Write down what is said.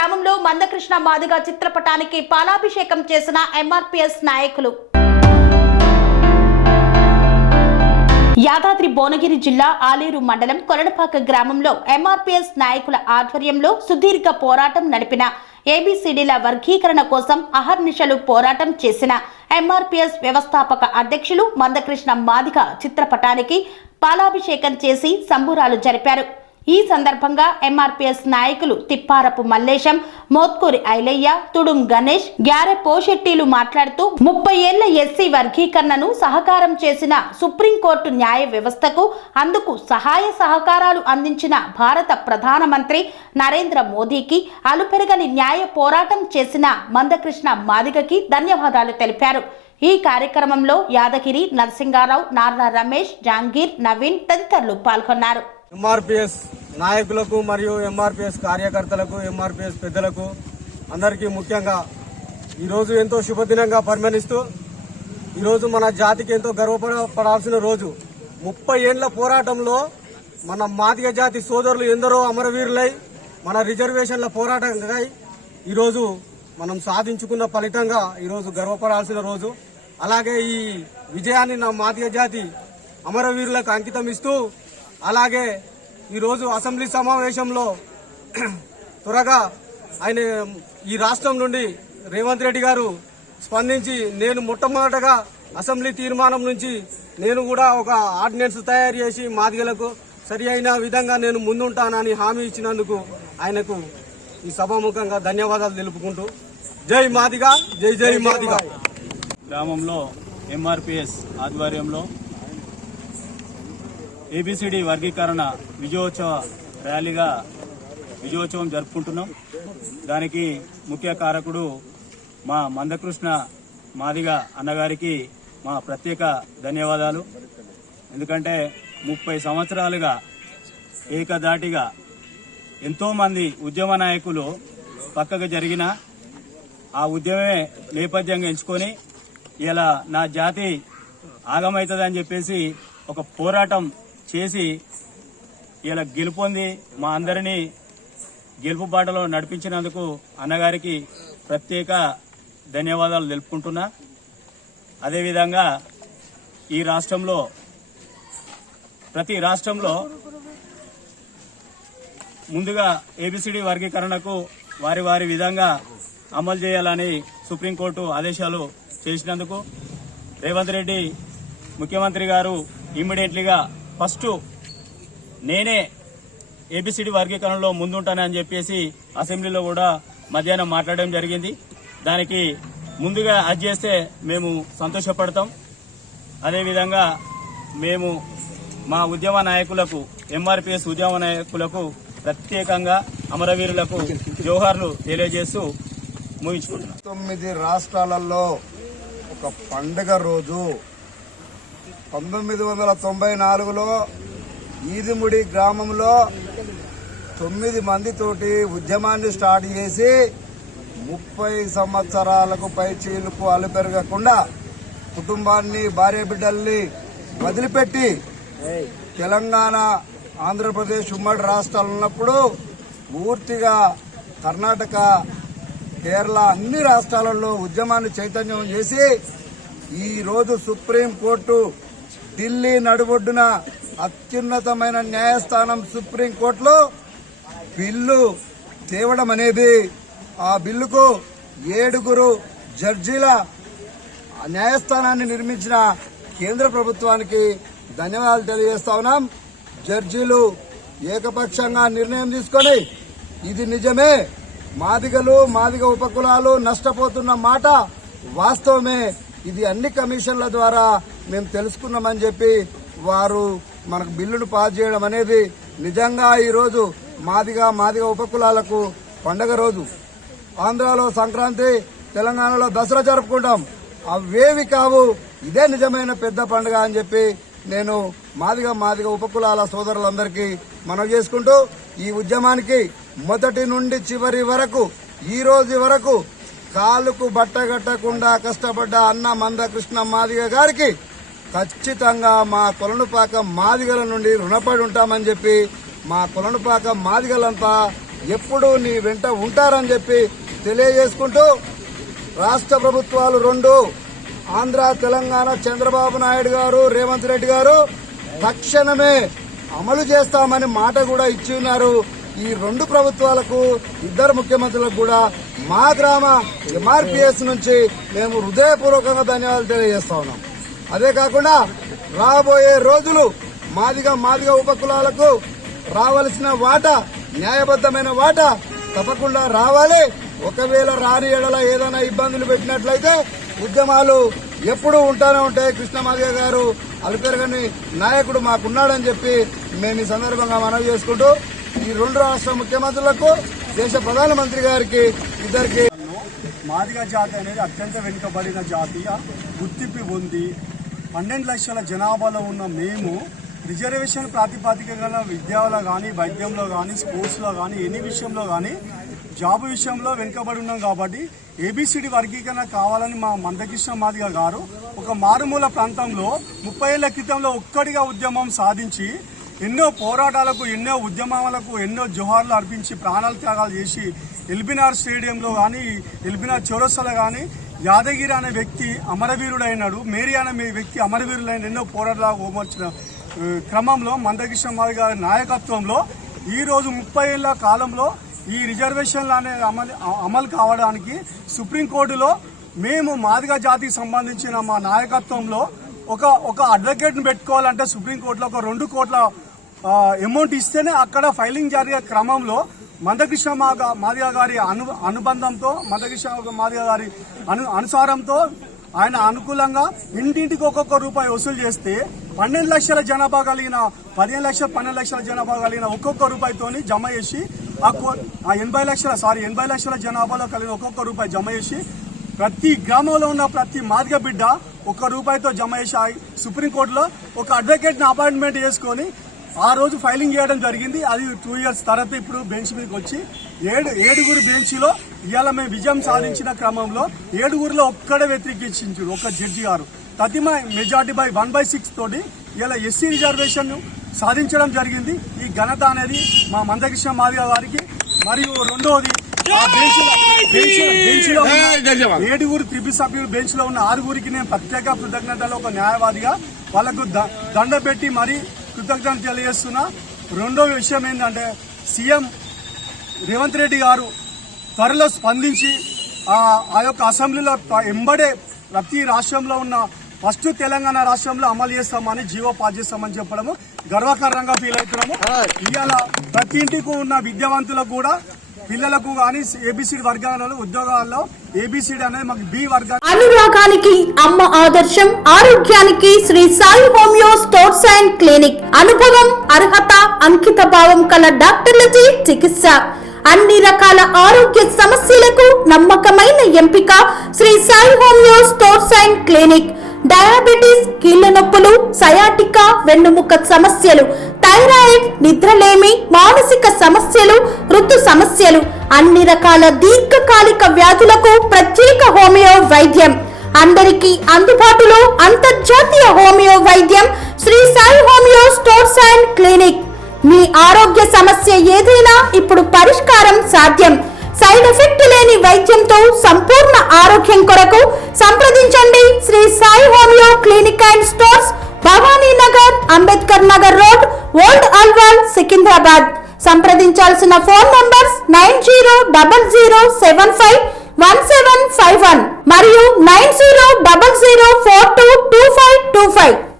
గ్రామంలో మందకృష్ణ మాదిగ చిత్రపటానికి పాలాభిషేకం చేసిన ఎంఆర్పీఎస్ నాయకులు. యాదాద్రి భువనగిరి జిల్లా ఆలేరు మండలం కొలనపాక గ్రామంలో ఎంఆర్పీఎస్ నాయకుల ఆధ్వర్యంలో సుదీర్ఘ పోరాటం నడిపిన ఏబీసీడీల వర్గీకరణ కోసం అహర్నిశలు పోరాటం చేసిన ఎంఆర్పీఎస్ వ్యవస్థాపక అధ్యక్షులు మందకృష్ణ మాదిగ చిత్రపటానికి పాలాభిషేకం చేసి సంబురాలు జరిపారు. ఈ సందర్భంగా ఎంఆర్పీఎస్ నాయకులు తిప్పారపు మల్లేశం, మోత్కూరి ఐలయ్య, తుడుం గణేష్, గ్యారె పోషెట్టీలు మాట్లాడుతూ 30 ఏళ్ల ఎస్సీ వర్గీకరణను సహకారం చేసిన సుప్రీంకోర్టు న్యాయ వ్యవస్థకు, అందుకు సహాయ సహకారాలు అందించిన భారత ప్రధానమంత్రి నరేంద్ర మోదీకి, అలుపెరగని న్యాయ పోరాటం చేసిన మందకృష్ణ మాదిగకి ధన్యవాదాలు తెలిపారు. ఈ కార్యక్రమంలో యాదగిరి, నరసింగారావు, నార్ల రమేష్, జాంగీర్, నవీన్ తదితరులు పాల్గొన్నారు. ఎంఆర్పీఎస్ నాయకులకు మరియు ఎంఆర్పీఎస్ కార్యకర్తలకు, ఎంఆర్పీఎస్ పెద్దలకు అందరికీ ముఖ్యంగా ఈరోజు ఎంతో శుభదినంగా పరిగణిస్తూ ఈరోజు మన జాతికి ఎంతో గర్వపడాల్సిన రోజు. 30 ఏళ్ల పోరాటంలో మన మాదిగ జాతి సోదరులు ఎందరో అమరవీరులై మన రిజర్వేషన్ల పోరాటంగా ఈరోజు మనం సాధించుకున్న ఫలితంగా ఈరోజు గర్వపడాల్సిన రోజు. అలాగే ఈ విజయాన్ని నా మాదిగ జాతి అమరవీరులకు అంకితం ఇస్తూ, అలాగే ఈరోజు అసెంబ్లీ సమావేశంలో త్వరగా ఆయన ఈ రాష్ట్రం నుండి రేవంత్ రెడ్డి గారు స్పందించి, నేను మొట్టమొదటగా అసెంబ్లీ తీర్మానం నుంచి నేను కూడా ఒక ఆర్డినెన్స్ తయారు చేసి మాదిగలకు సరి అయిన విధంగా నేను ముందుంటానని హామీ ఇచ్చినందుకు ఆయనకు ఈ సభాముఖంగా ధన్యవాదాలు తెలుపుకుంటూ జై మాదిగ, జై జై మాదిగ. గ్రామంలో ఎంఆర్పీఎస్ ఆధ్వర్యంలో ఏబీసీడీ వర్గీకరణ విజయోత్సవం జరుపుకుంటున్నాం. దానికి ముఖ్య కారకుడు మా మందకృష్ణ మాదిగ అన్నగారికి మా ప్రత్యేక ధన్యవాదాలు. ఎందుకంటే 30 సంవత్సరాలుగా ఏకధాటిగా ఎంతోమంది ఉద్యమ నాయకులు పక్కకు జరిగిన ఆ ఉద్యమే నేపథ్యంగా ఎంచుకొని ఇలా నా జాతి ఆగమవుతుందని చెప్పేసి ఒక పోరాటం చేసి ఇలా గెలుపొంది మా అందరినీ గెలుపు బాటలో నడిపించినందుకు అన్నగారికి ప్రత్యేక ధన్యవాదాలు తెలుపుకుంటున్నా. అదేవిధంగా ఈ రాష్ట్రంలో ప్రతి రాష్ట్రంలో ముందుగా ఏబీసీడీ వర్గీకరణకు వారి వారి విధంగా అమలు చేయాలని సుప్రీంకోర్టు ఆదేశాలు చేసినందుకు రేవంత్ రెడ్డి ముఖ్యమంత్రి గారు ఇమ్మీడియట్లీగా ఫస్ట్ నేనే ఏబీసీడీ వర్గీకరణలో ముందుంటానని చెప్పేసి అసెంబ్లీలో కూడా మధ్యాహ్నం మాట్లాడడం జరిగింది. దానికి ముందుగా అది చేస్తే మేము సంతోషపడతాం. అదేవిధంగా మేము మా ఉద్యమ నాయకులకు, ఎంఆర్పీఎస్ ఉద్యమ నాయకులకు ప్రత్యేకంగా అమరవీరులకు జోహార్లు తెలియజేస్తూ ముగించుకుంటున్నాం. 9 రాష్ట్రాలలో ఒక పండుగ రోజు 1994లో ఈదిముడి గ్రామంలో 9 మందితోటి ఉద్యమాన్ని స్టార్ట్ చేసి 30 సంవత్సరాలకు పైచీలకు అలుపెరగకుండా కుటుంబాన్ని, భార్య బిడ్డల్ని వదిలిపెట్టి తెలంగాణ, ఆంధ్రప్రదేశ్ ఉమ్మడి రాష్ట్రాలు ఉన్నప్పుడు పూర్తిగా కర్ణాటక, కేరళ అన్ని రాష్ట్రాలలో ఉద్యమాన్ని చైతన్యం చేసి ఈరోజు సుప్రీంకోర్టు ఢిల్లీ నడుబొడ్డున అత్యున్నతమైన న్యాయస్థానం సుప్రీంకోర్టులో బిల్లు తేవడం అనేది, ఆ బిల్లుకు 7 జడ్జీల న్యాయస్థానాన్ని నిర్మించిన కేంద్ర ప్రభుత్వానికి ధన్యవాదాలు తెలియజేస్తా ఉన్నాం. జడ్జీలు ఏకపక్షంగా నిర్ణయం తీసుకొని ఇది నిజమే, మాదిగలు, మాదిగ ఉపకులాలు నష్టపోతున్న మాట వాస్తవమే, ఇది అన్ని కమిషన్ల ద్వారా మేము తెలుసుకున్నామని చెప్పి వారు మనకు బిల్లును పాస్ చేయడం అనేది నిజంగా ఈరోజు మాదిగ ఉపకులాలకు పండగ రోజు. ఆంధ్రాలో సంక్రాంతి, తెలంగాణలో దసరా జరుపుకుంటాం, అవేవి కావు, ఇదే నిజమైన పెద్ద పండుగ అని చెప్పి నేను మాదిగ ఉపకులాల సోదరులందరికీ మనవి చేసుకుంటూ, ఈ ఉద్యమానికి మొదటి నుండి చివరి వరకు, ఈ రోజు వరకు కాలుకు బట్టగట్టకుండా కష్టపడ్డ అన్న మందకృష్ణ మాదిగ గారికి ఖచ్చితంగా మా కొలనుపాక మాదిగల నుండి రుణపడి ఉంటామని చెప్పి మా కొలనుపాక మాదిగలంతా ఎప్పుడు నీ వెంట ఉంటారని చెప్పి తెలియజేసుకుంటూ రాష్ట్ర ప్రభుత్వాలు రెండు ఆంధ్ర తెలంగాణ చంద్రబాబు నాయుడు గారు రేవంత్ రెడ్డి గారు తక్షణమే అమలు చేస్తామని మాట కూడా ఇచ్చి ఉన్నారు. ఈ రెండు ప్రభుత్వాలకు ఇద్దరు ముఖ్యమంత్రులకు కూడా మా గ్రామ ఎంఆర్పీఎస్ నుంచి మేము హృదయపూర్వకంగా ధన్యవాదాలు తెలియజేస్తా ఉన్నాం. అదే కాకుండా రాబోయే రోజులు మాదిగ ఉపకులాలకు రావాల్సిన వాటా, న్యాయబద్దమైన వాటా తప్పకుండా రావాలి. ఒకవేళ రాని ఎడల ఏదైనా ఇబ్బందులు పెట్టినట్లయితే ఉద్యమాలు ఎప్పుడూ ఉంటానే ఉంటాయి. కృష్ణమాదిగ గారు అలుపెరగని నాయకుడు మాకున్నాడని చెప్పి మేము ఈ సందర్భంగా మనవి చేసుకుంటూ ఈ రెండు రాష్ట్ర ముఖ్యమంత్రులకు, దేశ ప్రధానమంత్రి గారికి ఇద్దరికి మాదిగ జాతి అనేది అత్యంత వెనుకబడిన జాతిగా గుర్తింపు పొంది 12 లక్షల జనాభాలో ఉన్న మేము రిజర్వేషన్ ప్రాతిపదికగా విద్యలో కానీ, వైద్యంలో కానీ, స్పోర్ట్స్లో కానీ, ఎన్ని విషయంలో కానీ, జాబ్ విషయంలో వెనుకబడి ఉన్నాం. కాబట్టి ఏబిసిడి వర్గీకరణ కావాలని మా మందకృష్ణ మాదిగ గారు ఒక మారుమూల ప్రాంతంలో 30 ఏళ్ల క్రితంలో ఒక్కడిగా ఉద్యమం సాధించి ఎన్నో పోరాటాలకు, ఎన్నో ఉద్యమాలకు, ఎన్నో జోహార్లు అర్పించి ప్రాణాల త్యాగాలు చేసి ఎల్బినార్ స్టేడియంలో కానీ, ఎల్బినార్ చౌరస్తాలో కానీ యాదగిరి అనే వ్యక్తి అమరవీరుడైనాడు. మేరీ అనే వ్యక్తి అమరవీరులైన ఎన్నో పోరాటాలకు ఓమర్చిన క్రమంలో మందకృష్ణ మాదిగ గారి నాయకత్వంలో ఈరోజు 30 ఏళ్ల కాలంలో ఈ రిజర్వేషన్లు అనేది అమలు కావడానికి సుప్రీంకోర్టులో మేము మాదిగ జాతికి సంబంధించిన మా నాయకత్వంలో ఒక అడ్వకేట్ని పెట్టుకోవాలంటే సుప్రీంకోర్టులో ఒక 2 కోట్ల అమౌంట్ ఇస్తేనే అక్కడ ఫైలింగ్ జరిగే క్రమంలో మందకృష్ణ మాదిగ గారి అనుబంధంతో, మందకృష్ణ మాదిగ గారి అనుసారంతో ఆయన అనుకూలంగా ఇంటింటికి ఒక్కొక్క రూపాయి వసూలు చేస్తే 12 లక్షల జనాభా కలిగిన 12 లక్షల జనాభా కలిగిన ఒక్కొక్క రూపాయితోని జమ చేసి 80 లక్షల జనాభాలో కలిగిన ఒక్కొక్క రూపాయి జమ చేసి ప్రతి గ్రామంలో ఉన్న ప్రతి మాదిగ బిడ్డ ₹1 జమ చేసి సుప్రీంకోర్టులో ఒక అడ్వకేట్ ని అపాయింట్మెంట్ చేసుకుని ఆ రోజు ఫైలింగ్ చేయడం జరిగింది. అది 2 ఇయర్స్ తర్వాత ఇప్పుడు బెంచ్ మీదకి వచ్చి ఏడుగురు బెంచ్లో ఇవాళ మేము విజయం సాధించిన క్రమంలో 7గురిలో ఒక్కడే వ్యతిరేకించారు ఒక జడ్జి గారు. తదిమ మెజార్టీ బై 1/6 తోటి ఇలా ఎస్సీ రిజర్వేషన్ సాధించడం జరిగింది. ఈ ఘనత అనేది మా మందకృష్ణ మాదిగ గారికి. మరియు రెండవది ఆ బెంచ్లో 7గురు త్రిభి సభ్యులు బెంచ్లో ఉన్న 6గురికి నేను ప్రత్యేక కృతజ్ఞతలు ఒక న్యాయవాదిగా వాళ్ళకు దండ పెట్టి మరీ కృతజ్ఞతలు తెలియజేస్తున్నా. రెండో విషయం ఏంటంటే సీఎం రేవంత్ రెడ్డి గారు త్వరలో స్పందించి ఆ యొక్క అసెంబ్లీలో ఎంబడే ప్రతి రాష్ట్రంలో ఉన్న ఫస్ట్ తెలంగాణ రాష్ట్రంలో అమలు చేస్తామని జీవో పాస్ చేస్తామని చెప్పడము గర్వకారణంగా ఫీల్ అవుతున్నాము. ఇవాళ ప్రతి ఇంటికి ఉన్న విద్యావంతులకు కూడా పిల్లలకు కానీ ఏబిసిడి వర్గాలలో ఉద్యోగాల్లో ఏబిసిడి అనేది మాకు బి వర్గాలు. అనురాగానికి అమ్మ ఆదర్శం, ఆరోగ్యానికి Shri Sai homeo stores and clinic. అనుభవం, అర్హత, అంకిత భావం కల డాక్టర్లచే చికిత్స. అన్ని రకాల ఆరోగ్య సమస్యలకు నమ్మకమైన ఎంపిక Shri Sai homeo stores and clinic. Diabetes, కీళ్ల నొప్పులు, సయాటికా, వెన్నుముక సమస్యలు, థైరాయిడ్, నిద్రలేమి, మానసిక సమస్యలు, ఋతు సమస్యలు, అన్ని రకాల దీర్ఘకాలిక వ్యాధులకు ప్రత్యేక హోమియో వైద్యం. అందరికీ అందుబాటులో అంతర్జాతీయ హోమియో వైద్యం Shri Sai homeo stores and clinic. మీ ఆరోగ్య సమస్య ఏదైనా ఇప్పుడు పరిష్కారం సాధ్యం. సైడ్ ఎఫెక్ట్ లేని వైద్యంతో సంపూర్ణ ఆరోగ్యం కొరకు సంప్రదించండి Shri Sai homeo clinic and stores, Bhavani Nagar, Ambedkar Nagar road, old Alwal, Secunderabad. సంప్రదించాల్సిన ఫోన్ నంబర్స్ 9000751751 మరియు 9000422525.